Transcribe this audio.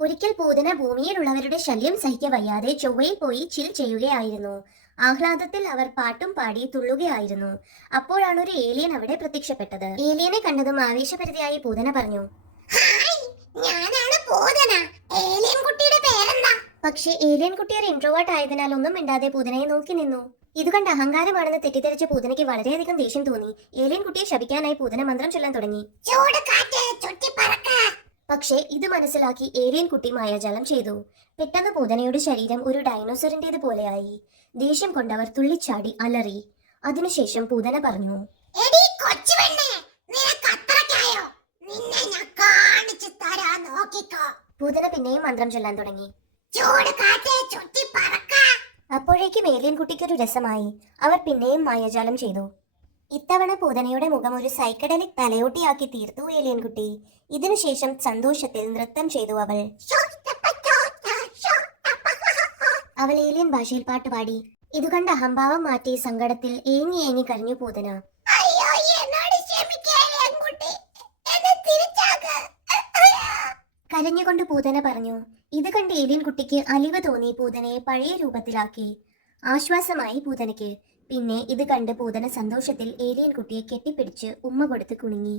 ഒരിക്കൽ പൂതന ഭൂമിയിലുള്ളവരുടെ ശല്യം സഹിക്ക വയ്യാതെ ചൊവ്വയിൽ പോയി ചിൽ ചെയ്യുകയായിരുന്നു. ആഹ്ലാദത്തിൽ അവർ പാട്ടും പാടി തുള്ളുകയായിരുന്നു. അപ്പോഴാണ് ഒരു ഏലിയൻ അവിടെ പ്രത്യക്ഷപ്പെട്ടത്. ഏലിയനെ കണ്ടതും ആവേശപരിധിയായി പൂതന പറഞ്ഞു ഏലിയൻ കുട്ടിയുടെ പേരെന്താ? പക്ഷേ ഏലിയൻ കുട്ടി ഒരു ഇൻട്രോവേർട്ട് ആയതിനാൽ ഒന്നും മിണ്ടാതെ പൂതനയെ നോക്കി നിന്നു. ഇത് കണ്ട് അഹങ്കാരമാണെന്ന് തെറ്റിദ്ധരിച്ച പൂതനയ്ക്ക് വളരെയധികം ദേഷ്യം തോന്നി. ഏലിയൻ കുട്ടിയെ ശപിക്കാനായി പൂതന മന്ത്രം ചൊല്ലാൻ തുടങ്ങി. ചൂട് കാറ്റ്. പക്ഷേ ഇത് മനസ്സിലാക്കി ഏലിയൻ കുട്ടി മായാജാലം ചെയ്തു. പെട്ടെന്ന് പൂതനയുടെ ശരീരം ഒരു ഡൈനോസറിന്റേത് പോലെയായി. ദേഷ്യം കൊണ്ടവർ തുള്ളിച്ചാടി അലറി. അതിനുശേഷം പൂതന പറഞ്ഞു പൂതന പിന്നെയും മന്ത്രം ചൊല്ലാൻ തുടങ്ങി. അപ്പോഴേക്കും ഏലിയൻ കുട്ടിക്കൊരു രസമായി. അവർ പിന്നെയും മായാജാലം ചെയ്തു. ഇത്തവണ പൂതനയുടെ മുഖം ഒരു സൈക്കഡലിക് തലയോട്ടിയാക്കി തീർത്തു ഏലിയൻ കുട്ടി ഇതിനുശേഷം സന്തോഷത്തിൽ നൃത്തം ചെയ്തു അവൾ. അവൾ ഏലിയൻ ഭാഷയിൽ പാട്ട് പാടി. ഇതുകണ്ട് അഹംഭാവം മാറ്റി സങ്കടത്തിൽ ഏങ്ങി ഏങ്ങി കരഞ്ഞു പൂതന. കരഞ്ഞുകൊണ്ട് പൂതന പറഞ്ഞു ഇത് കണ്ട് ഏലിയൻ കുട്ടിക്ക് അലിവ് തോന്നി പൂതനയെ പഴയ രൂപത്തിലാക്കി. ആശ്വാസമായി പൂതനയ്ക്ക് പിന്നെ ഇത് കണ്ട് പൂതന സന്തോഷത്തിൽ ഏലിയൻ കുട്ടിയെ കെട്ടിപ്പിടിച്ച് ഉമ്മ കൊടുത്ത് കുണുങ്ങി.